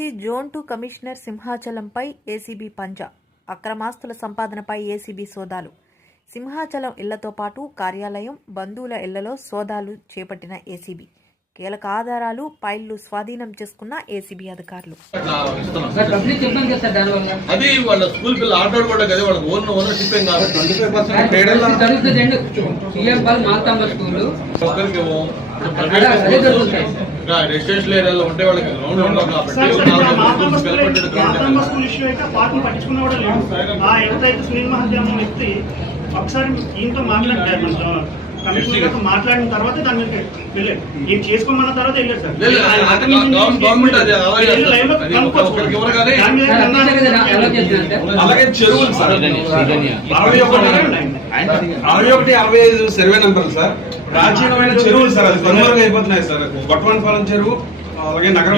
GVMC zone 2 commissioner సింహాచలంపై ACB పంజా. అక్రమాస్తుల సంపాదనపై ACB సోదాలు. సింహాచలం ఇళ్లతో పాటు కార్యాలయం, బంధువుల ఇళ్లలో సోదాలు చేపట్టిన ఏసీబీ. కీలక ఆధారాలు, ఫైళ్లు స్వాధీనం చేసుకున్న ఏసీబీ అధికారులు. అది వాళ్ళ స్కూల్ పిల్లలు ఆటోడు కూడా కదా, వాళ్ళ ఓనర్షిప్ ఏం కాదు. 25% రెసిడెన్షియల్ ఏరియాలో ఉంటే వాళ్ళకి ఒకసారి ఈయనతో మాట్లాడిన తర్వాత దాని వెళ్ళాడు. ఈయన చేసుకోమన్న తర్వాత వెళ్ళాడు సార్. అలాగే చెరువులు సార్ 61-65 సర్వే నెంబర్లు సార్. ప్రాచీనమైన చెరువులు సార్, అది కనుమరుగు అయిపోతున్నాయి సార్. గొట్టవనపాలెం చెరువు, అలాగే నగరం